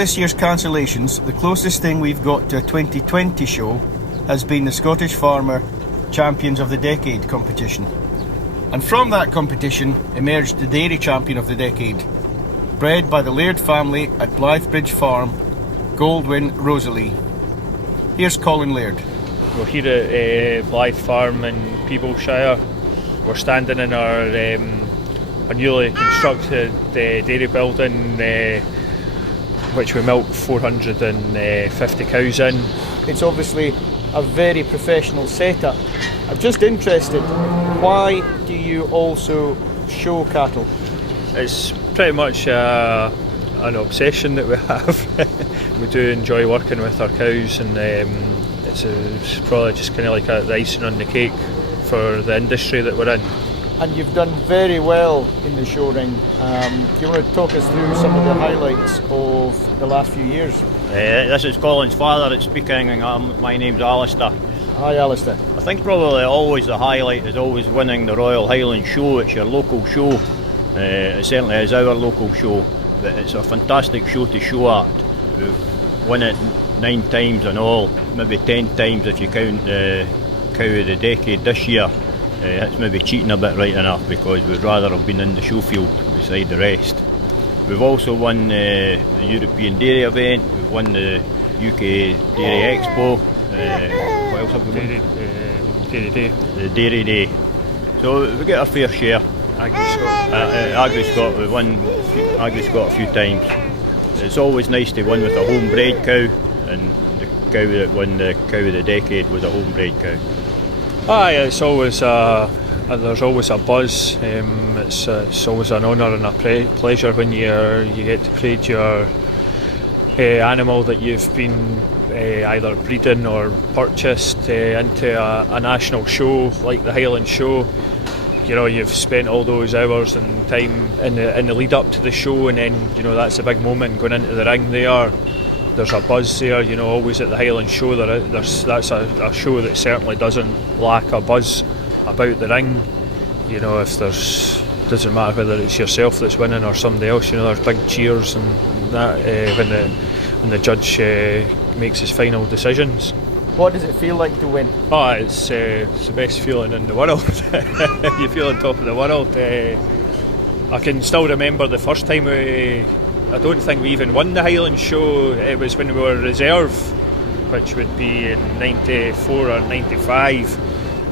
this year's cancellations, the closest thing we've got to a 2020 show has been the Scottish Farmer Champions of the Decade competition. And from that competition emerged the Dairy Champion of the Decade, bred by the Laird family at Blythebridge Farm, Goldwyn Rosalee. Here's Colin Laird. We're here at Blythe Farm in Peeblesshire. We're standing in our newly constructed dairy building, which we milk 450 cows in. It's obviously a very professional setup. I'm just interested, why do you also show cattle? It's pretty much an obsession that we have. We do enjoy working with our cows, and it's probably just kind of like the icing on the cake for the industry that we're in. And you've done very well in the show ring. Do you want to talk us through some of the highlights of the last few years? This is Colin's father that's speaking, and my name's Alistair. Hi Alistair. I think probably always the highlight is always winning the Royal Highland Show. It's your local show. It certainly is our local show, but it's a fantastic show to show at. We've won it 9 times in all, maybe 10 times if you count the Cow of the Decade this year. It's maybe cheating a bit right enough, because we'd rather have been in the show field beside the rest. We've also won the European Dairy event, we've won the UK Dairy Expo. What else have we won? Dairy Day. The Dairy Day. So we get our fair share. Agri-Scot, we've won Agri-Scot a few times. It's always nice to win with a home-bred cow, and the cow that won the Cow of the Decade was a home-bred cow. Aye, it's always there's always a buzz. It's always an honour and a pleasure when you get to parade your animal that you've been either breeding or purchased into a national show like the Highland Show. You know, you've spent all those hours and time in the lead up to the show, and then that's a big moment going into the ring there. There's a buzz there, always at the Highland Show. That's a show that certainly doesn't lack a buzz about the ring. If doesn't matter whether it's yourself that's winning or somebody else. There's big cheers and that when the judge makes his final decisions. What does it feel like to win? Oh, it's the best feeling in the world. You feel on top of the world. I can still remember the first time I don't think we even won the Highland Show. It was when we were reserve, which would be in 94 or 95.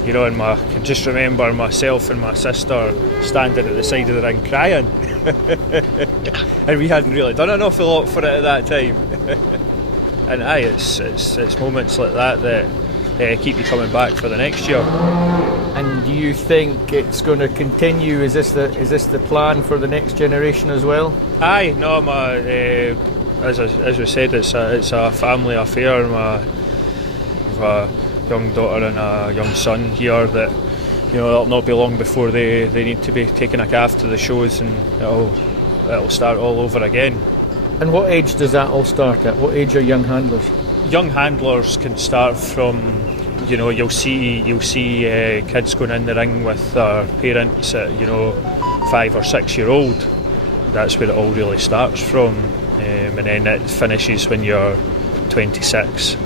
And I can just remember myself and my sister standing at the side of the ring crying. And we hadn't really done an awful lot for it at that time. And it's moments like that keep you coming back for the next year. And do you think it's going to continue? Is this the plan for the next generation as well? Aye, no, as we said, it's a family affair. We've a young daughter and a young son here that it'll not be long before they need to be taking a calf to the shows, and it'll start all over again. And what age does that all start at? What age are young handlers? Young handlers can start from, you'll see kids going in the ring with their parents at 5 or 6 year old. That's where it all really starts from, and then it finishes when you're 26.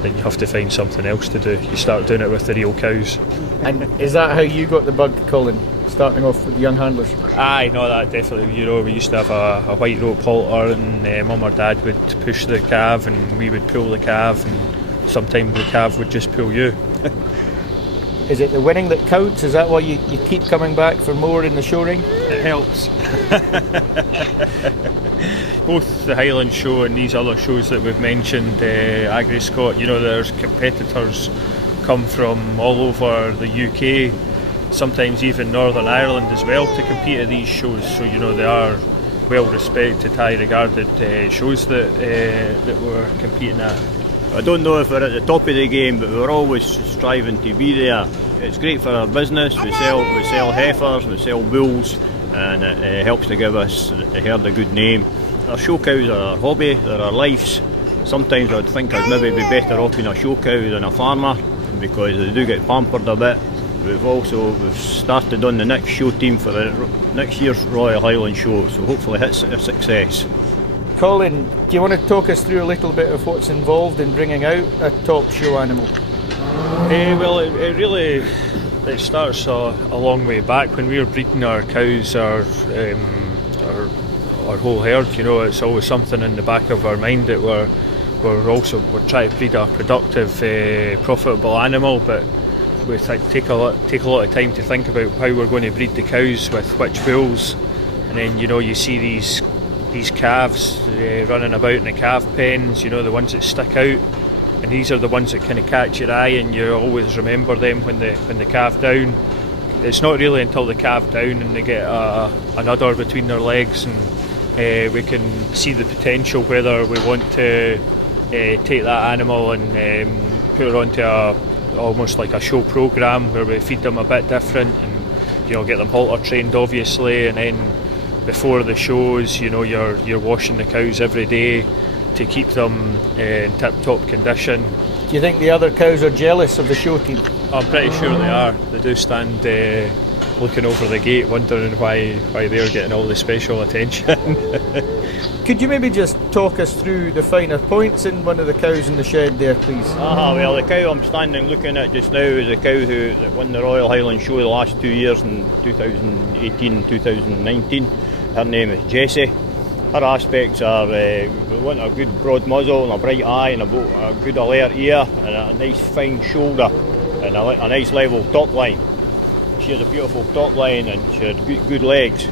Then you have to find something else to do. You start doing it with the real cows. And is that how you got the bug, Colin? Starting off with young handlers? Aye, no, that definitely. We used to have a white rope halter, and Mum or Dad would push the calf, and we would pull the calf, and sometimes the calf would just pull you. Is it the winning that counts? Is that why you keep coming back for more in the show ring? It helps. Both the Highland Show and these other shows that we've mentioned, Agri-Scot, there's competitors come from all over the UK, sometimes even Northern Ireland as well, to compete at these shows. So they are well respected, high regarded shows that we're competing at. I don't know if we're at the top of the game, but we're always striving to be there. It's great for our business. We sell heifers, we sell bulls, and it helps to give us the herd a good name. Our show cows are our hobby, they're our lives. Sometimes I'd think I'd maybe be better off being a show cow than a farmer, because they do get pampered a bit. We've started on the next show team for the next year's Royal Highland Show, so hopefully it's a success. Colin, do you want to talk us through a little bit of what's involved in bringing out a top show animal? Well, it starts a long way back when we were breeding our cows, our whole herd. You know, it's always something in the back of our mind that we're trying to breed a productive, profitable animal, but we take a lot of time to think about how we're going to breed the cows with which bulls, and then you see these calves running about in the calf pens, the ones that stick out, and these are the ones that kind of catch your eye, and you always remember them when the calf down. It's not really until the calf down and they get an udder between their legs, and we can see the potential whether we want to take that animal and put it onto almost like a show programme where we feed them a bit different and get them halter trained obviously, and then before the shows you're washing the cows every day to keep them in tip-top condition. Do you think the other cows are jealous of the show team? I'm pretty sure they are. They do stand looking over the gate wondering why they're getting all the special attention. Could you maybe just talk us through the finer points in one of the cows in the shed there, please? Well, the cow I'm standing looking at just now is a cow that won the Royal Highland Show the last 2 years in 2018 and 2019. Her name is Jessie. Her aspects are we want a good broad muzzle and a bright eye and a good alert ear and a nice fine shoulder and a nice level top line. She has a beautiful top line and she has good legs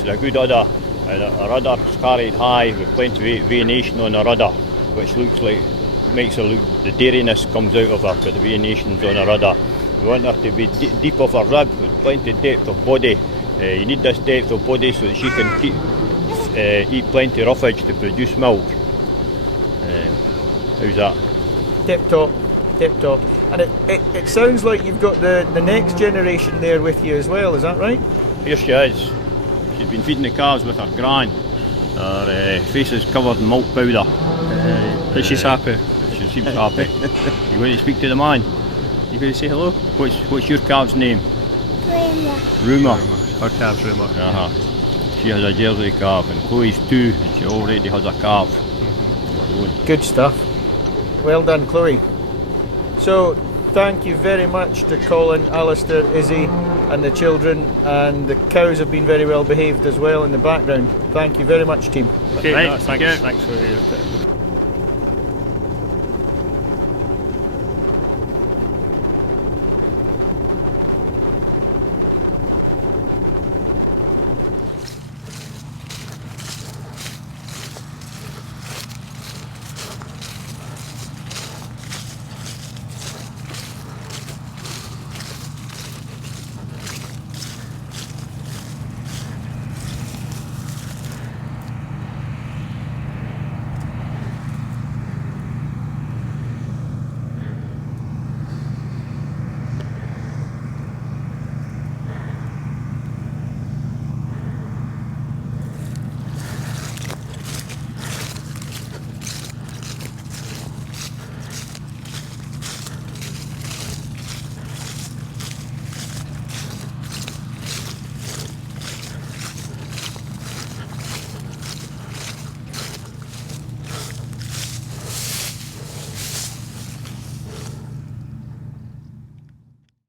and a good udder, and her udder's carried high with plenty of venation on her udder, which makes her look, the dairiness comes out of her with the venations on her udder. We want her to be deep off her rib with plenty of depth of body. You need this depth of body so that she can eat plenty of roughage to produce milk. How's that? Tip top. And it sounds like you've got the next generation there with you as well, is that right? Here she is. She's been feeding the calves with her gran. Her face is covered in milk powder. But she's happy. She seems happy. You going to speak to the man? You going to say hello? What's your calf's name? Rumour. Her calf's Rumour. She has a Jersey calf, and Chloe's 2, and she already has a calf. Good stuff. Well done, Chloe. So, thank you very much to Colin, Alistair, Izzy and the children, and the cows have been very well behaved as well in the background. Thank you very much, team. Okay, right, thanks for your